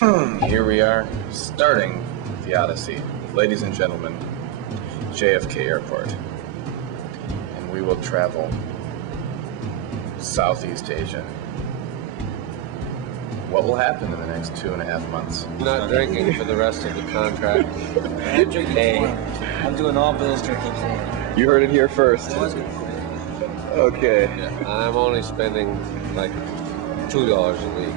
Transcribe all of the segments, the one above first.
Here we are, starting the Odyssey. Ladies and gentlemen, JFK Airport. And we will travel Southeast Asia. What will happen in the next 2.5 months? Not drinking for the rest of the contract. I'm drinking. I'm doing all Bill's drinking. You heard it here first. Okay. I'm only spending like $2 a week.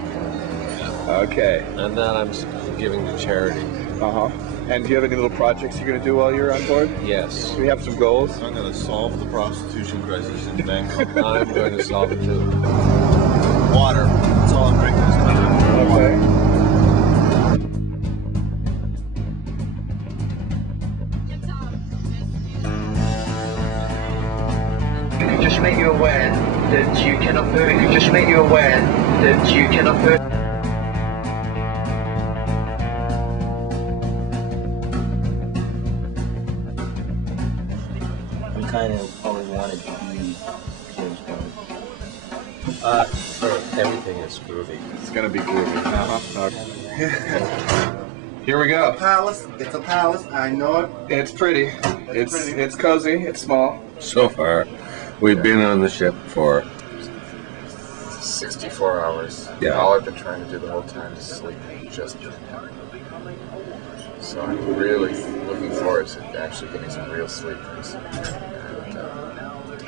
Okay. And that I'm giving to charity. And do you have any little projects you're going to do while you're on board? Yes. Do you have some goals? I'm going to solve the prostitution crisis in Bangkok. I'm going to solve it too. Water. That's all I'm drinking this time. Okay. It could just make you aware that you cannot move. It could just make you aware that you cannot move. We kind of always wanted to be James Bond. Everything is groovy. It's going to be groovy. Here we go. Palace. It's a palace. I know it. It's pretty. It's cozy. It's small. So far, we've been on the ship for 64 hours. Yeah. All I've been trying to do the whole time is sleep. Just. So I'm really looking forward to actually getting some real sleep.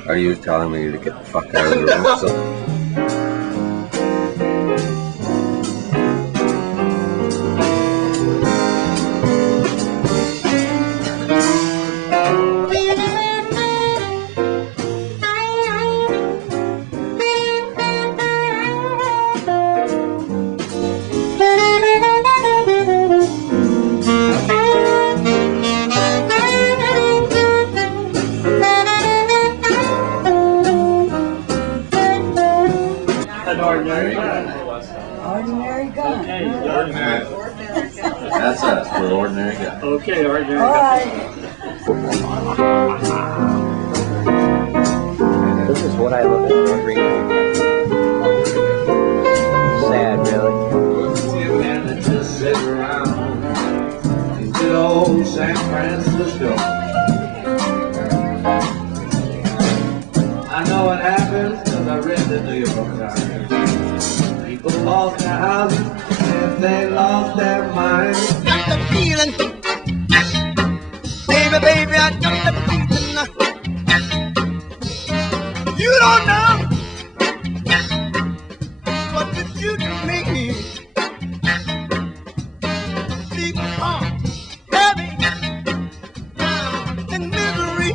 Are you telling me to get the fuck out of the room? So Ordinary gun. that's us. We're ordinary guys. Okay, ordinary. All right. This is what I look at every night. Sad, really. Just sit around in good old San Francisco. I know what happens because I read the New York Times. People lost their houses and they lost their minds. Got the feeling, baby, baby, I got the feeling. You don't know what did you do to me. Deep heart, heavy, and misery.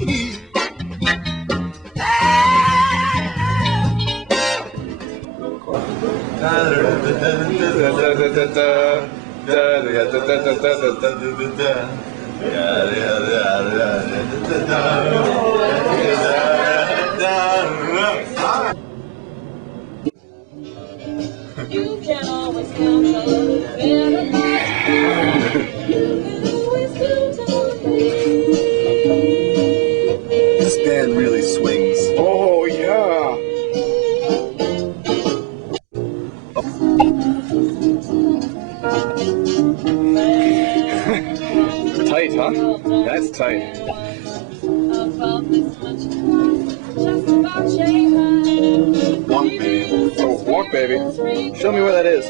You can always count on better. You can always count on me. This band really swings. Oh, yeah. Tight, huh? That's tight. About this much time, just about Shanghai. Walk, baby. Oh, walk, baby. Show me where that is.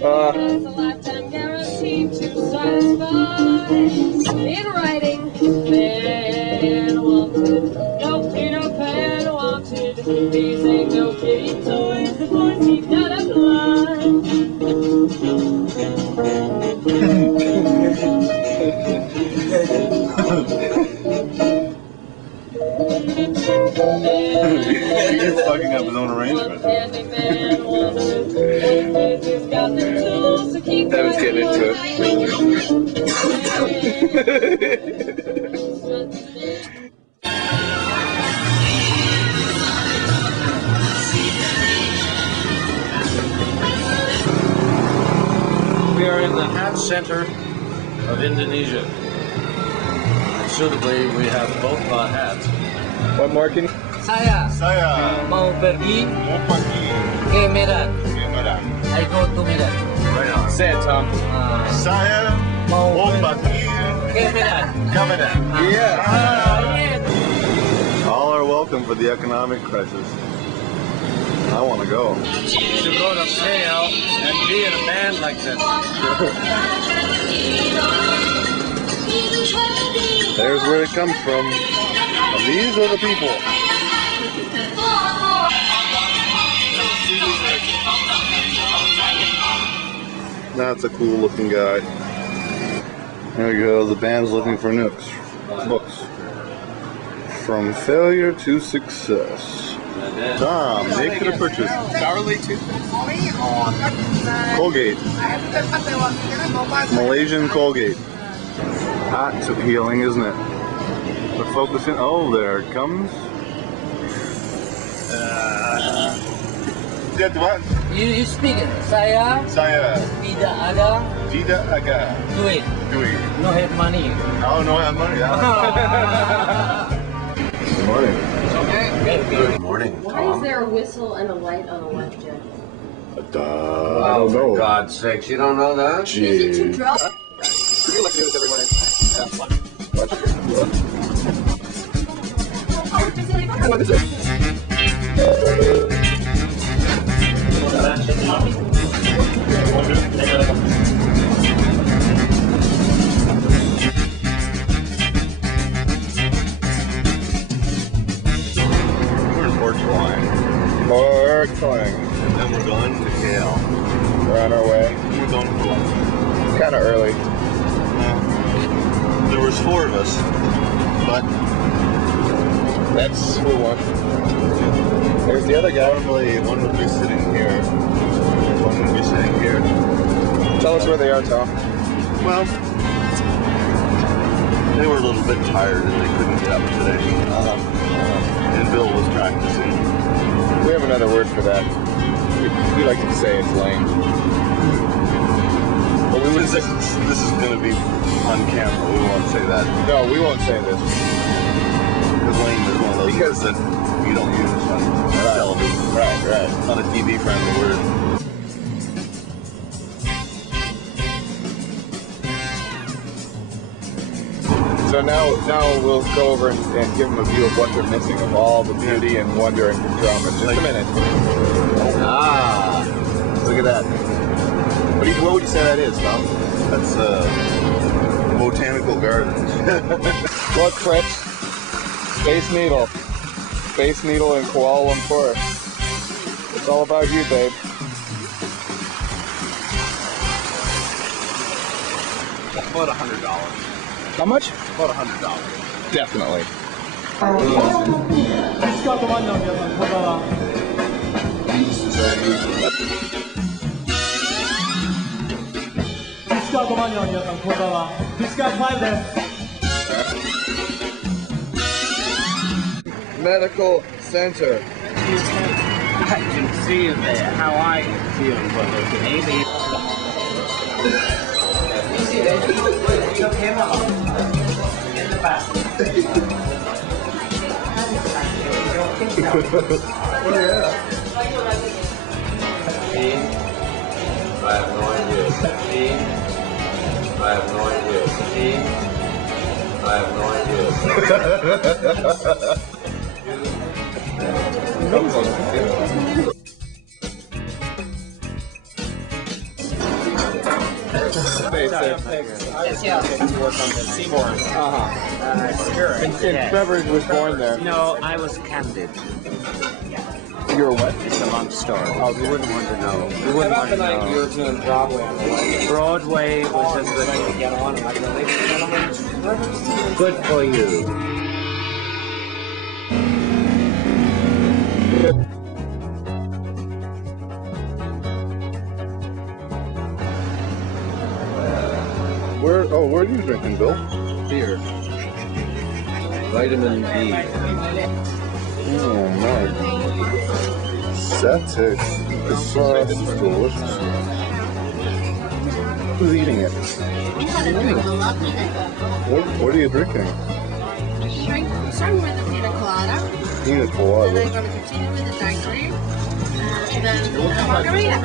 That's a lifetime guaranteed to satisfy. In writing, man wanted, no Peter Pan wanted. These ain't no kitty toys, the boys he gotta blind. He's fucking up his own arrangement. Devin's getting into it. We are in the hat center of Indonesia. Suitably, we have both our hats. What more can you? Saya mau pergi ke Medan. I go to Medan. Right on. Say it, Tom. Saya mau bagi Kamedan. Yeah. All are welcome for the economic crisis. I want to go. You should go to Pale and be in a band like this. There's where it comes from. And these are the people. That's a cool looking guy. There we go, the band's looking for books. From failure to success. Tom, make it a purchase. Hourly toothpaste. Colgate. Malaysian Colgate. That's appealing, isn't it? But focusing, oh, there it comes. You speak it. Saya tidak ada duit. No have money. Oh, no, I have money. Good morning. Good morning, Why is there a whistle and a light on a life jacket? I don't know. For God's sakes, you don't know that? Is it too dry? We like to do this every morning. What is it? We're in Port Flying. More flying. And we're going to KL. We're on our way. And we're going for lunch. Kind of early. There was 4 of us, but That's who won. There's the other guy. normally one would be sitting here, one would be sitting here. Tell us where they are, Tom. Well, they were a little bit tired and they couldn't get up today. And Bill was practicing. We have another word for that. We like to say it's lame. But we would This is going to be on camera. We won't say that. no, we won't say this. Because lame is one of those Because- words that you don't use on television. Right. It's not a TV friendly word. So now we'll go over and give them a view of what they're missing of all the beauty and wonder and drama. Just a minute. Ah, Look at that. What would you say that is, Tom? that's botanical gardens. Look, Fritz. Space Needle. Space Needle in Kuala Lumpur. It's all about you, babe. About $100. How much? About $100. Definitely. Medical Center. I can see you there. How are you? Maybe. I have no idea. I have no idea. I have no idea. I was to work on the Seabourn. Spirit. And Trevor was born there. No, I was candid. You were what? It's a long story. Oh, You wouldn't want to know. You What wouldn't want about to the night you know. were doing Broadway on the way? Broadway was a good To get on, like, ladies and gentlemen, good for you. Where are you drinking, Bill? beer. Vitamin B. Oh my. That tastes. The sauce is delicious. Who's eating it? What are you drinking? Starting with the pina colada, Pina and then colada. going to continue with the daiquiri, and then the margarita.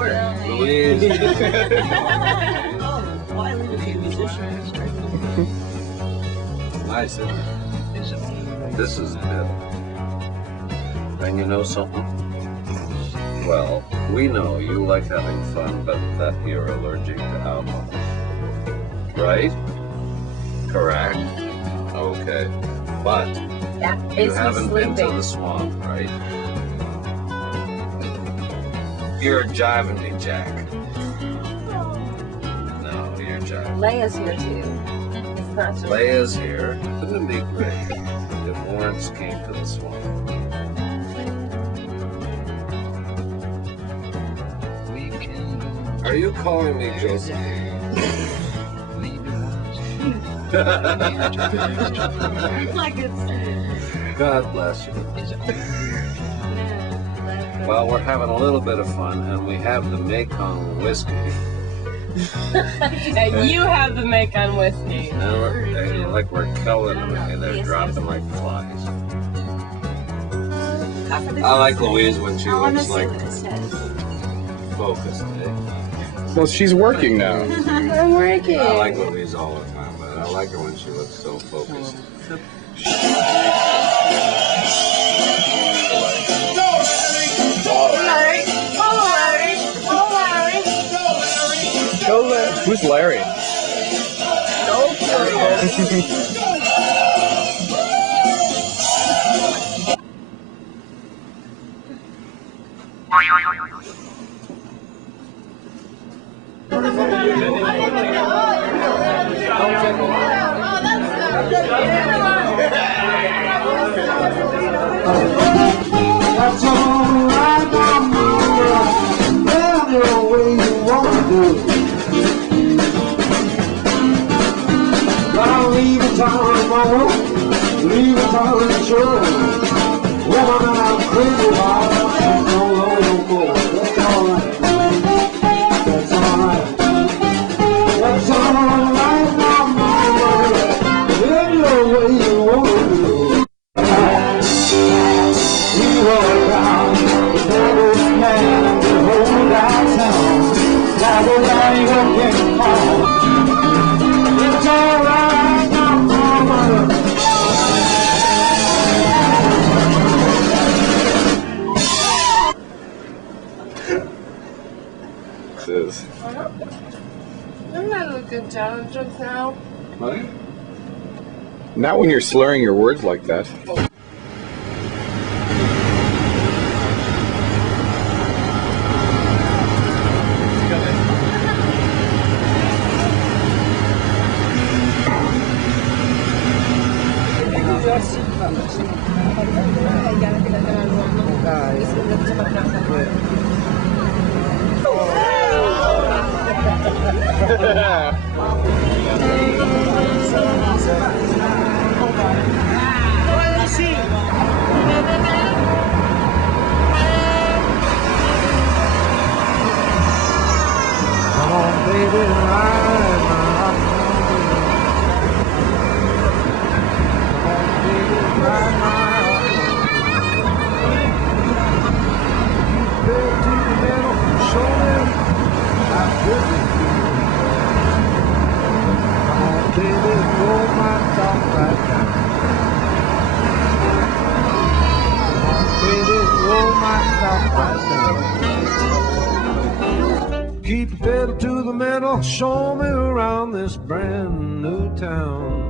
Louise. Nice, isn't it? This is Bill. And you know something? Well, we know you like having fun, but that you're allergic to alcohol. Right? Correct. Okay. But you haven't been to the swamp, right? You're jiving me, Jack. No, you're jiving. Leia's here too. It's not just Leia's here. Wouldn't it be great if Lawrence came to the swamp? Are you calling me Joseph? like it's. God bless you. Well, we're having a little bit of fun, and we have the Mekong whiskey. And you have the Mekong whiskey. And we're killing them, and they're dropping like flies. I like Louise when she looks like focused. Well, she's working now. I'm working. I like Louise all the time, but I like her when she looks so focused. Go, Larry. Who's Larry? That's all right, mama. Well, your way you want to do it. I'll leave it town tomorrow. Leave it town and show. Woman, I'm crazy about it. No, that's all right. That's all right. That's all right, mama. Well, your way you want to do it. We walk down the devil's man and the whole downtown. Now the light up getting home. It's all right now, mama. I'm not looking down just now. What? Not when you're slurring your words like that. Come on, baby, ride my automobile. Come on, baby, ride my automobile. You better to the middle and show them how good you feel. Come on, baby, roll my top right down. Come on, baby, roll my top right down. Keep your pedal to the metal, show me around this brand new town.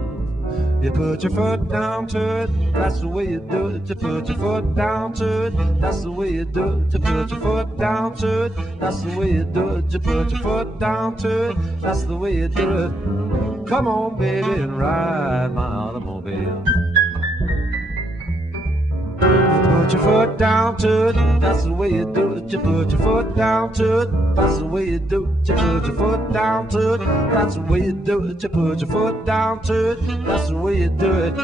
You put your foot down to it, that's the way you do it. You put your foot down to it, that's the way you do it. You put your foot down to it, that's the way you do it. You put your foot down to it, that's the way you do it. Come on, baby, and ride my automobile. Put your foot down to it, that's the way you do it. You put your foot down to it, that's the way you do it. You put your foot down to it, that's the way you do it. You put your foot down to it, that's the way you do it.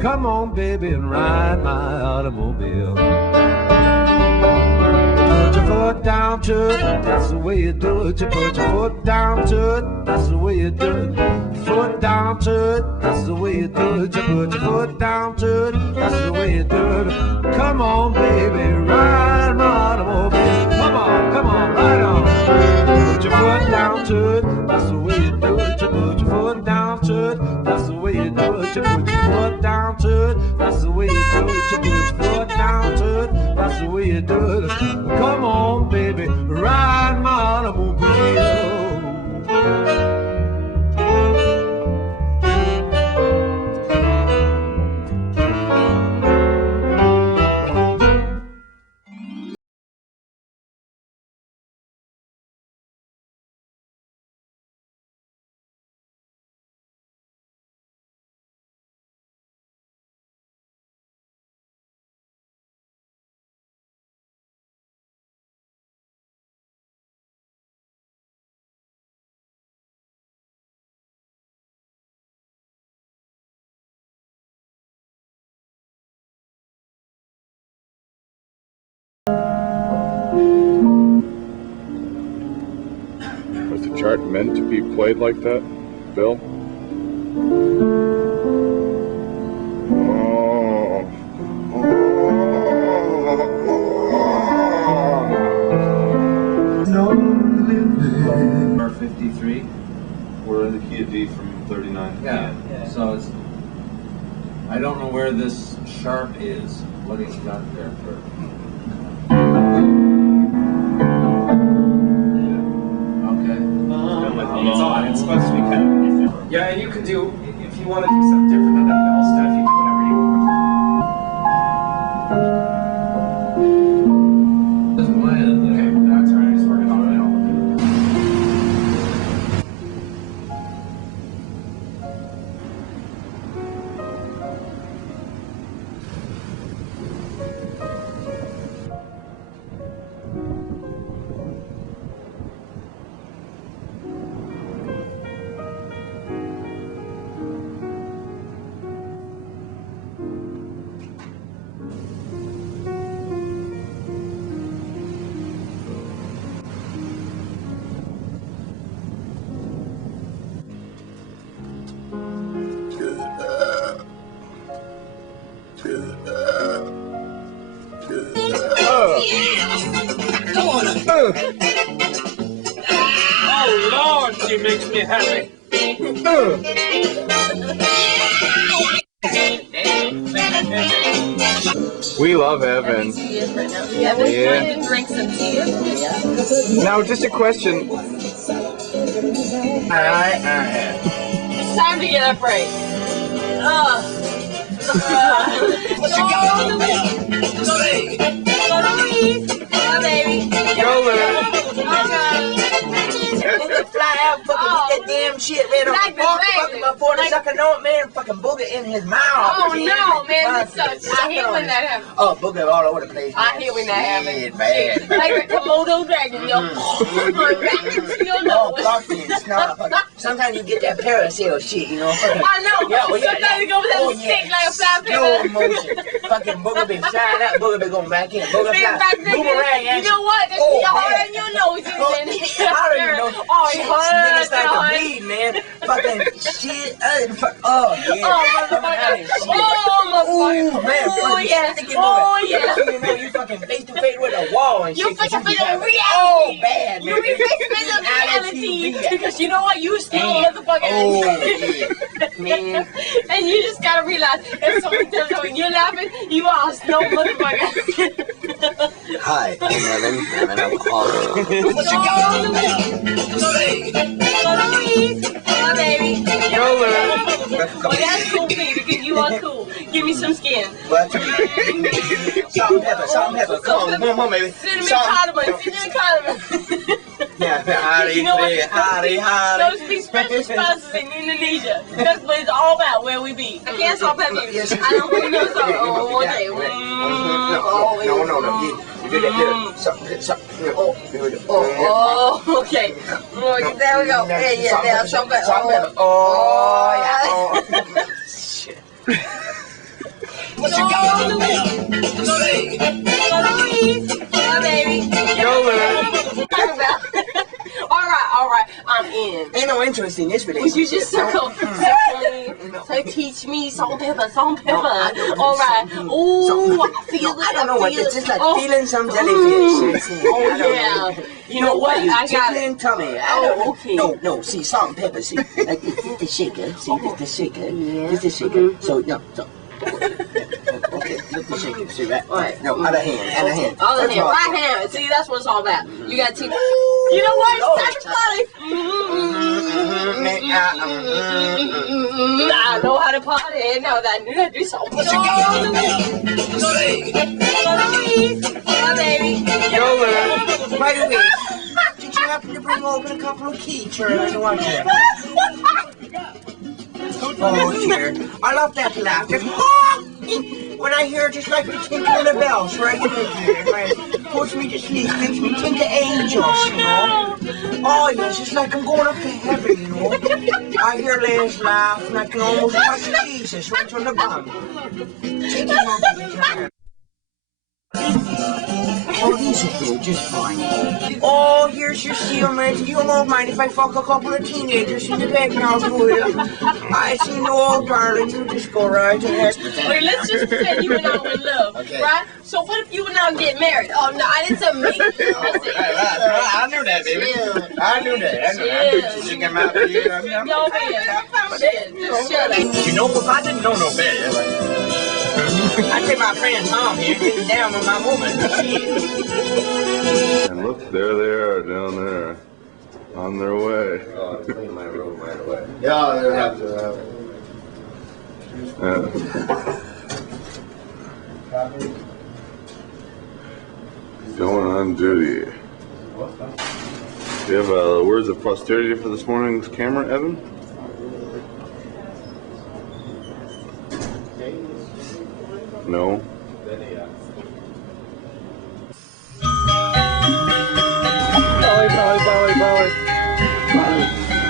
Come on, baby, and ride my automobile. Put your foot down to it, that's the way you do it. You put your foot down to it, that's the way you do it. Foot down to it, that's the way you do it. You put your foot down to it, that's the way you do it. Come on, baby, ride my automobile. Come on, right on. your foot down to it. That's the way you do it. You put your foot down to it. That's the way you do it. You put your foot down to it. That's the way you do it. You put your foot down to it. That's the way you do it. Come on, baby, ride my automobile. Was the chart meant to be played like that, Bill? Or 53. We're in the key of D from 39 to Yeah. So it's. I don't know where this sharp is. What he's got there for. Okay. It's on. It's supposed to be kind of different. Yeah, and you can do, if you want to do something different than that Bill stuff, you can do whatever you want. Doesn't land. Okay, that's alright. Just working on it now. Oh Lord, she makes me happy. We love Evan. Yeah, we can drink some tea. Now, just a question. It's time to get up right. Oh, baby. Go, Lou. Fly out, fucking get that damn shit, man. Like the Fucking before the sucker know it, man. Fucking booger in his mouth. Oh no, man, this sucks. I hate when that happens. Oh, booger all over the place. I hate when that happens. Shit, bad. Like a Komodo dragon, yo. You know fuck this. Nah, sometimes you get that parasail shit, you know. I know. Sometimes it goes with that stick like a fly Slow paper. motion. Fucking booger be flying out, booger be going back in. Booger fly. Boomerang You action. know what? That's Oh, hard man. in your nose. I don't even know. Oh, Shit, you niggas heard start to bleed, man. Fucking shit. Oh, yeah. Oh, motherfucker. Oh, Ooh, motherfucker. man. Oh, Fucking yeah. sticky Oh, booger. yeah. You know, you fucking face to face with a wall and You shit. fucking feel Oh, reality. bad, You man. be facing reality. Because you know what? You still a motherfucker. Oh, yeah. Man. And you just gotta realize that sometimes when you're laughing, you are still motherfucker. Hi, I'm Evan. I'm an alcoholic. Oh, baby. Go, Lou. Well, that's cool, baby, because you are cool. Give me some skin. What? Salt and pepper, salt and pepper. Come on, baby. Cinnamon Salt. cardamom, cinnamon cardamom. Yeah, You know what? Harry. Those be special spices in Indonesia. That's what it's all about, where we be. I can't salt pepper. Yes. I don't want to know salt. Oh, okay. No. You do that here. Oh, okay. There we go. Yeah, salt pepper. Oh, yeah. Shit. Oh, baby. Go, Lou. All right, I'm in. Ain't no interest in this Would relationship. you just suckle? So teach me salt and pepper. All right. Ooh, I feel it. I don't know what it's just like Oh. feeling some jellyfish. Oh, yeah. You know what? I got Chicken tummy. Oh, okay. No. See, salt and pepper. See, like this the shaker. See, this the shaker. This the shaker. So no. Okay, lift the shaker. See, right? No, other hand. Other hand. Other hand. Right hand. See, that's what it's all about. You got to. You know what? It's time to party. I know how to party. Now that I knew how to do something. Hi, baby. Yo, by the way, did you happen to bring over a couple of keys for us to watch it? Oh, dear. I love that laugh. When I hear just like the tinkling of bells right here, it puts me to sleep, makes me think of angels, you know. Oh, yes, it's like I'm going up to heaven, you know. I hear Liz laugh, and I can almost touch Jesus right on the bum. Take it off the time. Oh, these will do just fine. Oh, here's your seal, man. You won't mind if I fuck a couple of teenagers in the background, will you? I see no old darling. You just go right ahead. Wait, let's just pretend you and I were in love, right? So what if you and I get married? Oh, no, I didn't say me. I knew that, baby. I knew that. She came out for you. Go ahead. Just shut up. You know, if I didn't know no better, I'd take my friend Tom here and sit down with my woman. And look, there they are down there, on their way. Oh, clean my room right away. Yeah, they have to. Going on duty. Do you have words of posterity for this morning's camera, Evan? No.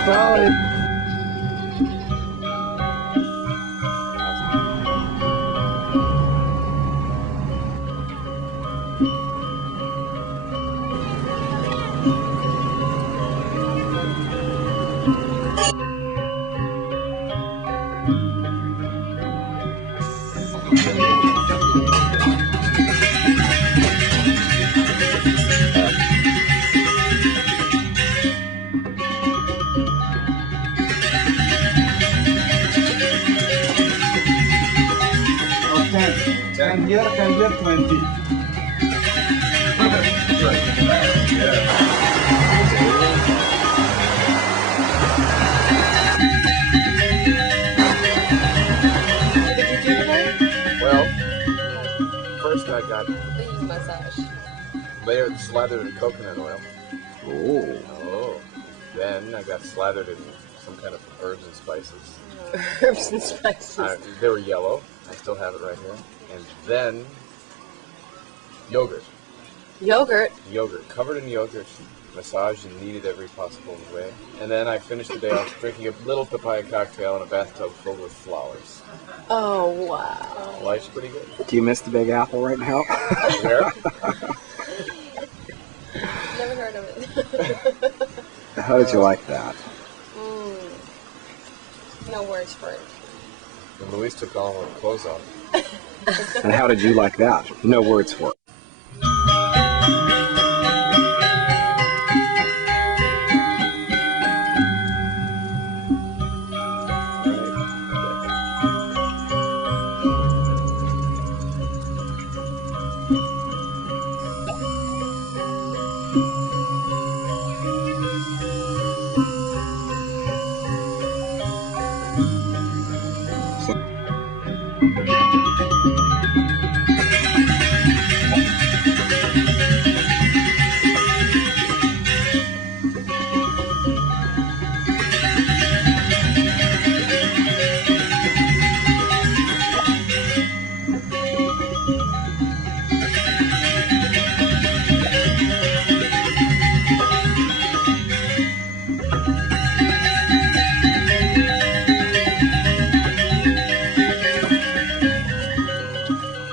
Polly. And here 20. Well, first I got Please massage. layered, slathered in coconut oil. Oh. Then I got slathered in some kind of herbs and spices. Herbs and spices. They were yellow. I still have it right here. And then yogurt. Yogurt. Yogurt. Covered in yogurt. Massaged and kneaded every possible way. And then I finished the day off drinking a little papaya cocktail in a bathtub filled with flowers. Oh, wow. Life's pretty good. Do you miss the Big Apple right now? Where? Never heard of it. How did you like that? No words for it. And Louise took all her clothes off. And how did you like that? No words for it.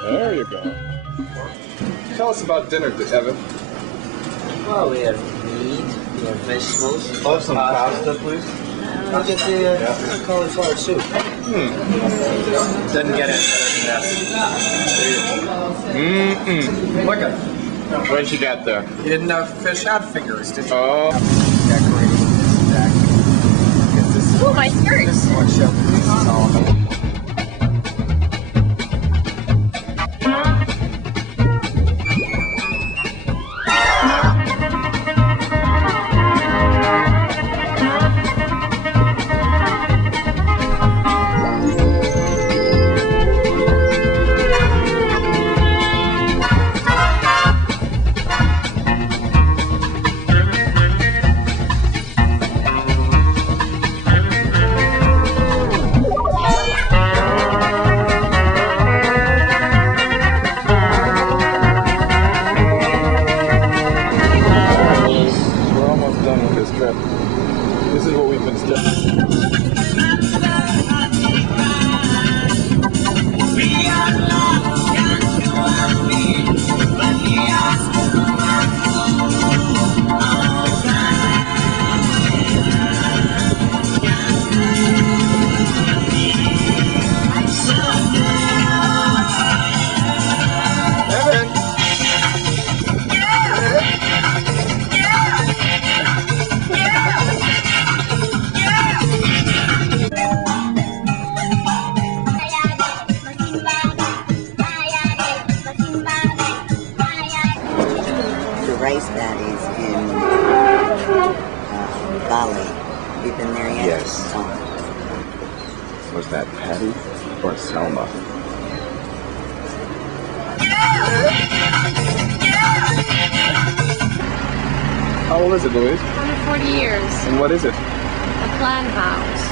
There you go. Tell us about dinner, Evan. Well, we have meat, we have vegetables. I'll have some pasta, please. I'll get the cauliflower soup. Doesn't get it better than that. Look at What did you get there? You didn't fish out fingers, did you? Oh. Decorating this deck. Because this is Ooh, my skirt. This is what show this is all about. We're almost done with this trip. This is what we've been studying. The rice paddies in Bali. You've been there yet? Yes. Oh. Was that Patty or Selma? How old is it, Louise? 140 years. And what is it? A clan house.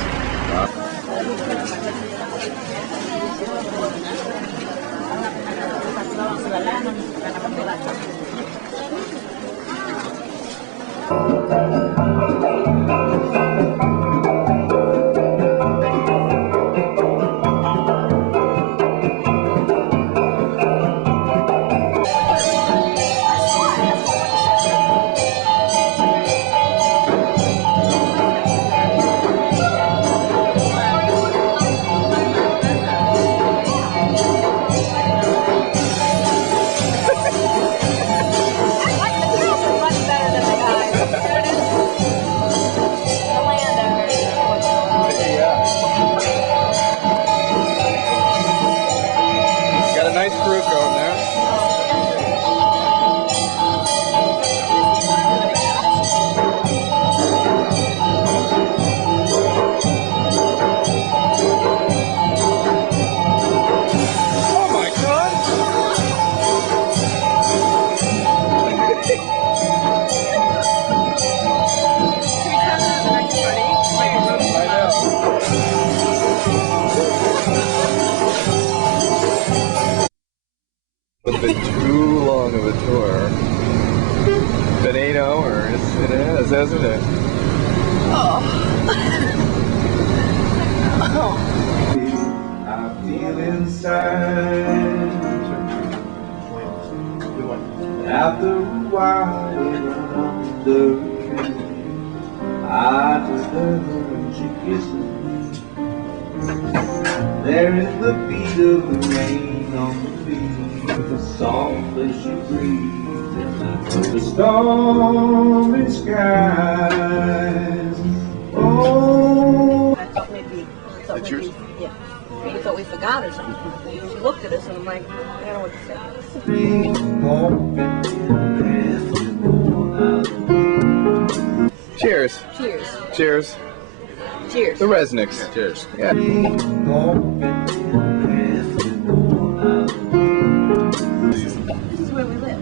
Got a nice groove going there. Oh my God! I know. A bit too long of a tour. Been 8 hours. It has, hasn't it? I feel inside. After a while, we're on the tree. I just heard her when she kisses me. There is the beat of the rain on the beach, the soft as she breathes, and the stormy skies. Oh. I thought maybe, That's yours? yeah, we thought we forgot or something. She looked at us and I'm like, I don't know what to say. Cheers. Cheers. Cheers. Cheers. The Resnicks. Cheers. Yeah. This is where we live.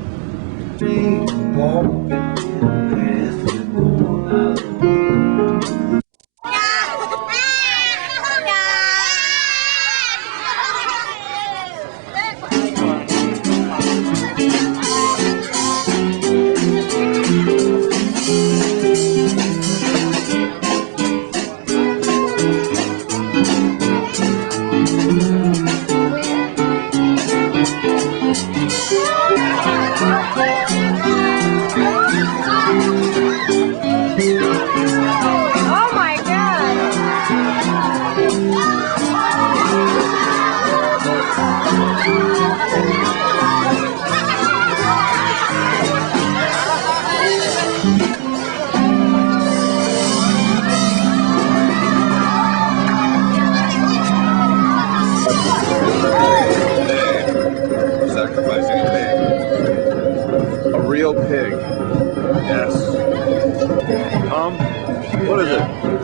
What is it?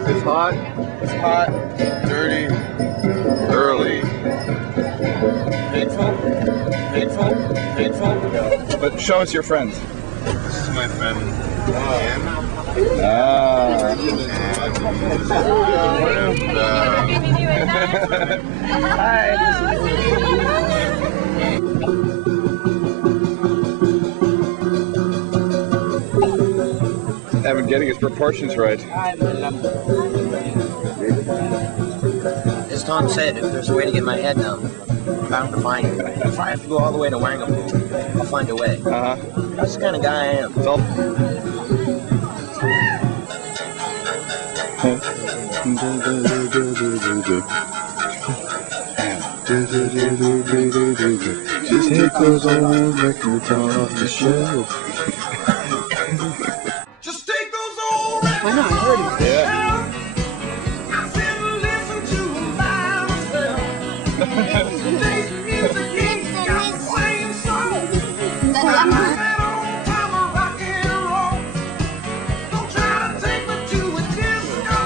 It's hot. It's hot, dirty, early. Painful? Painful? Painful? But show us your friends. This is my friend. Ah. Evan getting his proportions right. As Tom said, if there's a way to get my head down, I'm bound to find it. If I have to go all the way to Wanganui, I'll find a way. That's the kind of guy I am. Just take those old records off the shelf. Just take those old records. I know, I heard it. Yeah. I sit and listen to them by myself. Today's music ain't got the same song. But I'm that old time of rock and roll. Don't try to take me to a disco.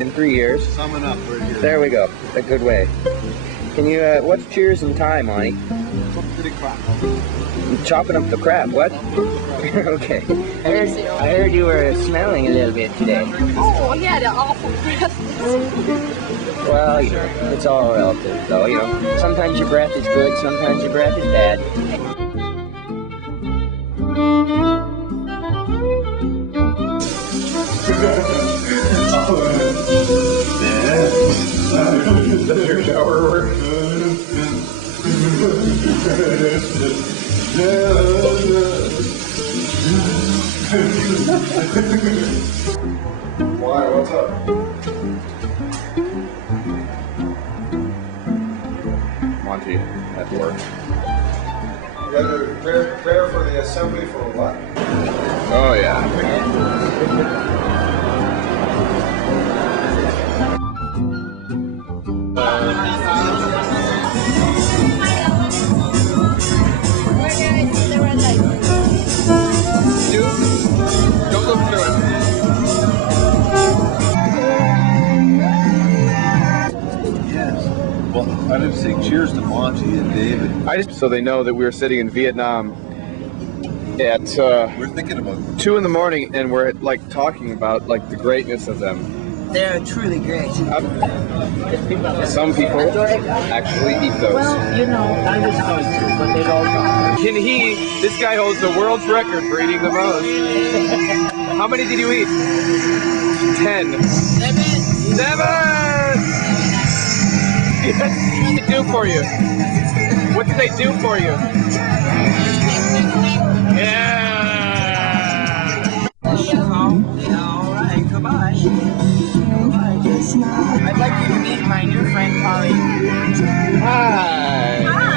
In 3 years. Summing up right here. There we go. A good way. Can you, what's cheers and Thai, Monty? Pretty crap. Chopping up the crap, what? Okay. I heard you were smelling a little bit today. Oh, yeah, the awful breath. Well, you know, it's all relative, though, you know. Sometimes your breath is good, sometimes your breath is bad. Does your shower work? Why? What's up? Monty at work. You gotta prepare for the assembly for what? Oh yeah. Don't look through it. Yes. Well, I didn't say cheers to Monty and David. I just so they know that we were sitting in Vietnam at We're thinking about 2 in the morning, and we're like talking about like the greatness of them. They're truly great. Some people actually eat those. Well, you know, I was going to, but they've all gone. This guy holds the world's record for eating the most. How many did you eat? 10. 7! What did they do for you? What did they do for you? Yeah! All right, goodbye. I'd like you to meet my new friend, Polly. Hi! Hi.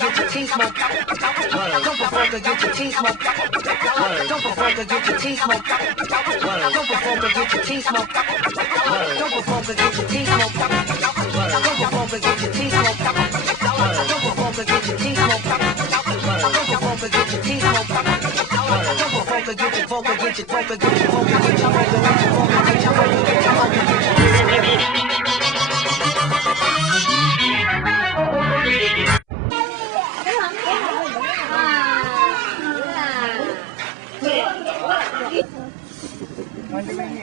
get your teeth smoked. Don't provoke or get your teeth smoked. Don't provoke or get your teeth smoked. Don't provoke or get your teeth smoked. Don't provoke or get your teeth smoked. Don't provoke or get your teeth smoked. Don't provoke or get your teeth smoked. Don't provoke or get your teeth smoked. Don't provoke or get your vocal, get your vocal, get your vocal, get your vocal, get your vocal, get your vocal, get your vocal, get your vocal.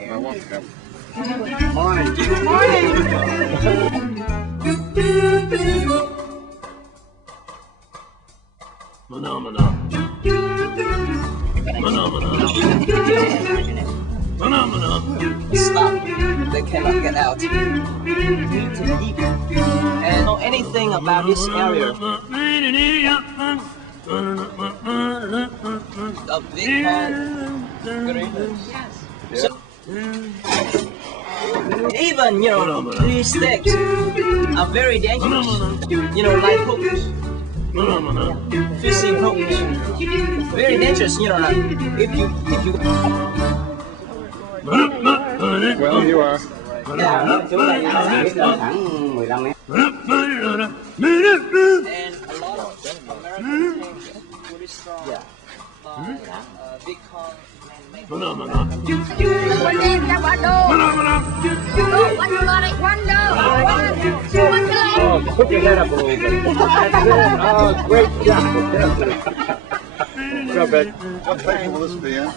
I want him. Morning. Good morning. Stop. They cannot get out. And know anything about this area? A big hole. So, even, you know, these sticks are very dangerous. You know, like hooks. Fishing hooks. Very dangerous, you know, like if you Well, you are. And a lot of American things pretty strong. Big con. Oh, put your head up a little bit. That's it. Oh, great job. What's up, Ed? What type will this be in?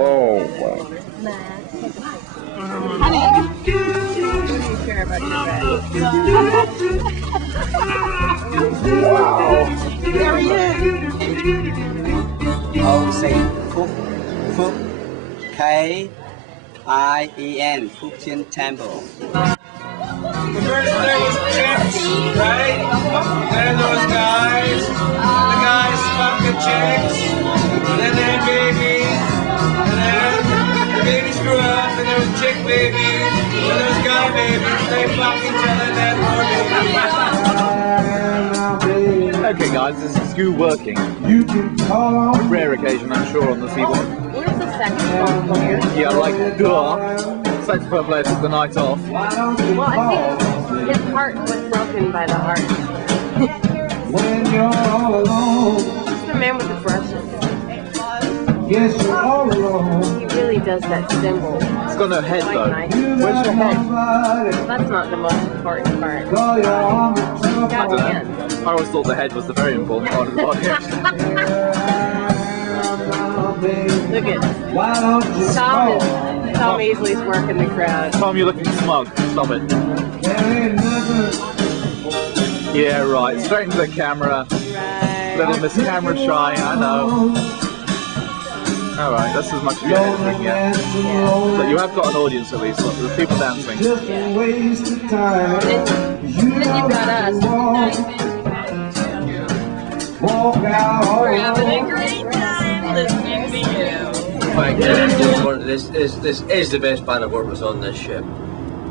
Oh, wow. Honey, do you care about your bag? Wow. There he is. Oh, say Fook, K-I-E-N, Fujian Temple. The first there was chicks, right? Then those guys. The guys fuck the chicks. Then they had babies. And then the babies grew up. And there was chick babies. And there was guy babies. They fuck each other. Then more babies. Okay guys, this is Goo working. A rare occasion I'm sure on the Seabourn. Where's the saxophone player? Yeah, like, duh. Saxophone player took the night off. Well, I think his heart was broken by the heart. When you're all alone. It's the man with the brushes. Yes, you're all alone. He really does that symbol. It's got no head though. Nice. Where's your head? Well, that's not the most important part. Got the hand. I always thought the head was the very important part of the body. Look at Tom Easley's working the crowd. Tom, you're looking smug. Stop it. Yeah, right. Straight into the camera. Right. Little Miss Camera Shy, I know. Alright, that's as much as you're getting yet. Yeah. But you have got an audience at least. Look, there's people dancing. Yeah. Then you've got us. We're having a great time listening to you. This is the best band I've worked with on this ship.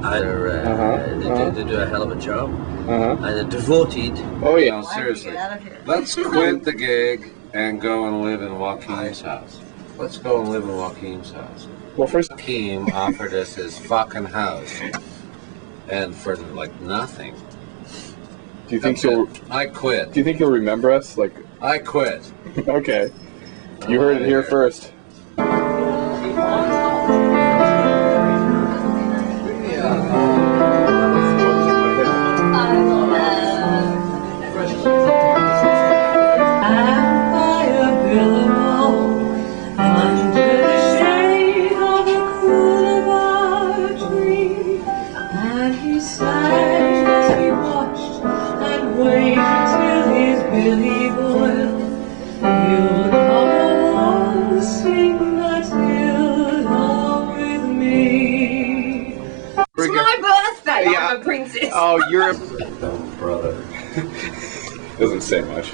And they do a hell of a job. And they're devoted. Oh yeah. No, seriously. Let's quit the gig and go and live in Joaquin's house. Let's go and live in Joaquin's house. Well, first Joaquin offered us his fucking house. And for like nothing. do you think you'll? I quit. Do you think you'll remember us? Like, I quit. okay, you heard it here first. Princess. Oh, you're a brother. doesn't say much.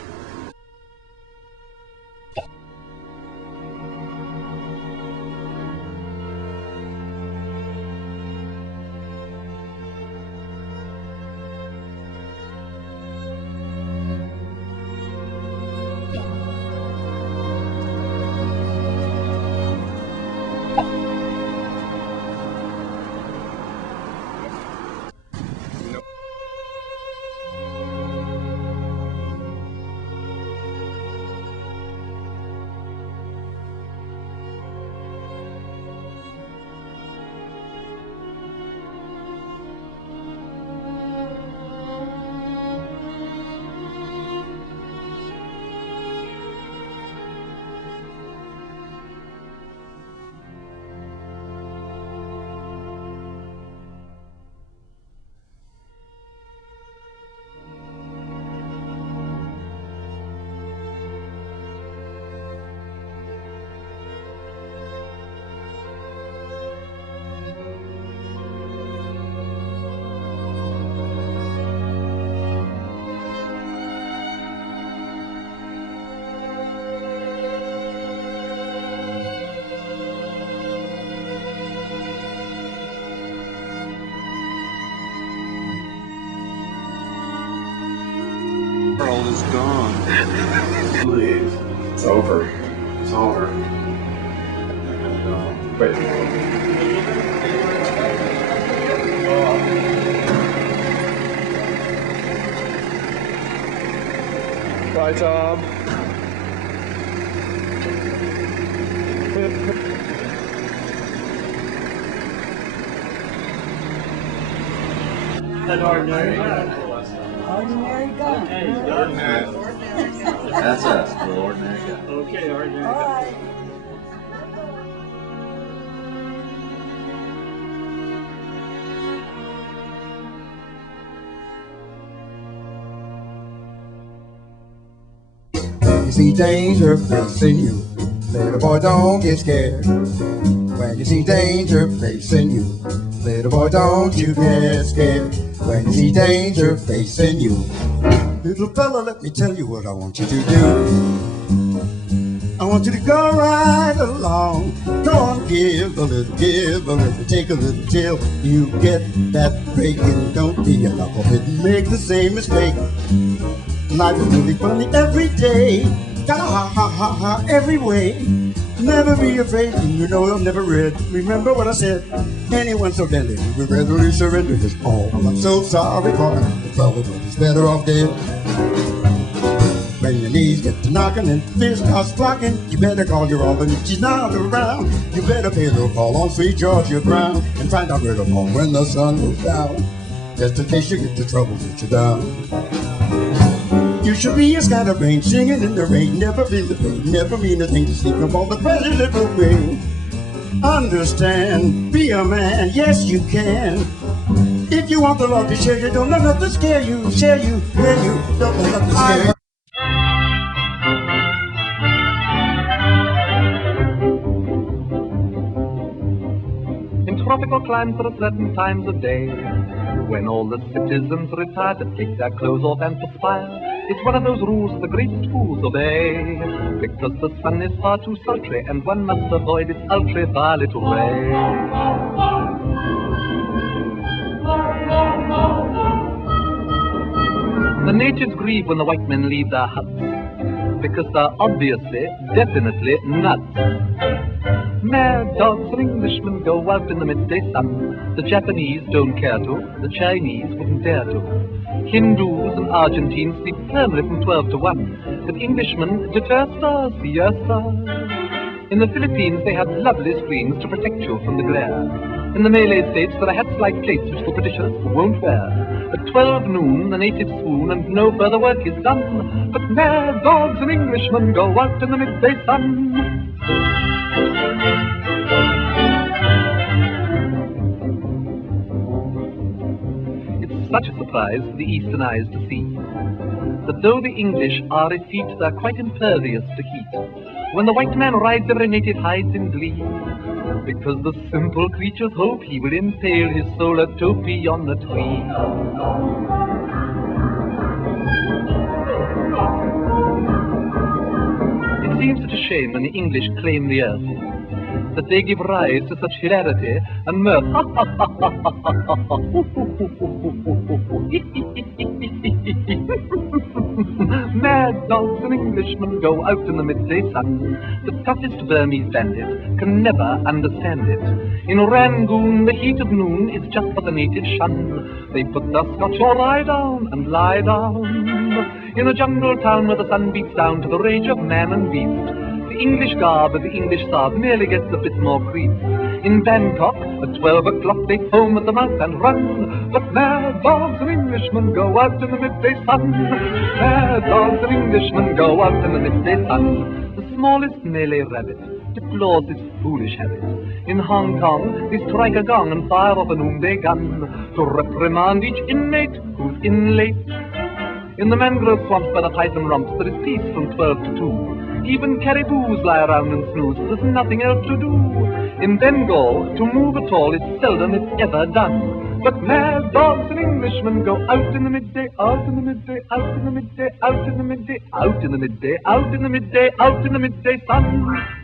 world is gone. Please. It's over. It's over. Wait. Bye, Tom. An ordinary guy. Ordinary guy. That's us, the ordinary guy. Okay, ordinary All guy. right. You see danger facing you, little boy, don't get scared. When you see danger facing you, little boy, don't you get scared. When you see danger facing you, little fella, let me tell you what I want you to do. I want you to go right along. Go on, give a little, take a little till you get that break. And don't be a knucklehead and make the same mistake. Life is really funny every day. Gotta ha ha ha ha every way. Never be afraid, you know you'll never read. Remember what I said. Anyone so deadly will readily surrender his all. I'm so sorry for him, the fellow, but he's better off dead. When your knees get to knocking and fear starts flocking, you better call your all, and if she's not around, you better pay the call on Sweet Georgia Brown and find out where to fall when the sun goes down, just in case you get the trouble get you down. You should be a scatterbrain, singing in the rain, never feel the pain, never mean a thing to speak of all the pleasure that will bring. Understand, be a man, yes you can. If you want the love to share you, don't let nothing scare you, share you, hear you, don't let nothing scare you. In tropical climes there are certain times of day when all the citizens retire to take their clothes off and perspire. It's one of those rules the greatest fools obey, because the sun is far too sultry and one must avoid its ultraviolet ray. The natives grieve when the white men leave their huts, because they're obviously, definitely nuts. Mad dogs and Englishmen go out in the midday sun. The Japanese don't care to, the Chinese wouldn't dare to. Hindus and Argentines sleep firmly from 12 to 1, but Englishmen deter stars, yes sir. In the Philippines they have lovely screens to protect you from the glare. In the Malay states there are hats like plates which the Britishers won't wear. At 12 noon the natives swoon and no further work is done, but mad dogs and Englishmen go out in the midday sun. It's such a surprise for the eastern eyes to see that though the English are effete, they're quite impervious to heat. When the white man rides every native hides in glee, because the simple creatures hope he will impale his solar topee on the tree. It seems such a shame when the English claim the earth, that they give rise to such hilarity and mirth. Mad dogs and Englishmen go out in the midday sun. The toughest Burmese bandit can never understand it. In Rangoon, the heat of noon is just what the natives shun. They put the Scotch all lie down and lie down. In a jungle town where the sun beats down to the rage of man and beast, the English garb of the English sod merely gets a bit more crease. In Bangkok, at 12 o'clock they foam at the mouth and run, but mad dogs and Englishmen go out in the midday sun. Mad dogs and Englishmen go out in the midday sun. The smallest Malay rabbit deplores this foolish habit. In Hong Kong, they strike a gong and fire off a noonday gun to reprimand each inmate who's in late. In the mangrove swamps by the python rumps, there is peace from 12 to 2. Even caribous lie around and snooze, there's nothing else to do. In Bengal, to move at all is seldom if ever done. But mad dogs and Englishmen go out in the midday, out in the midday, out in the midday, out in the midday, out in the midday, out in the midday, out in the midday sun.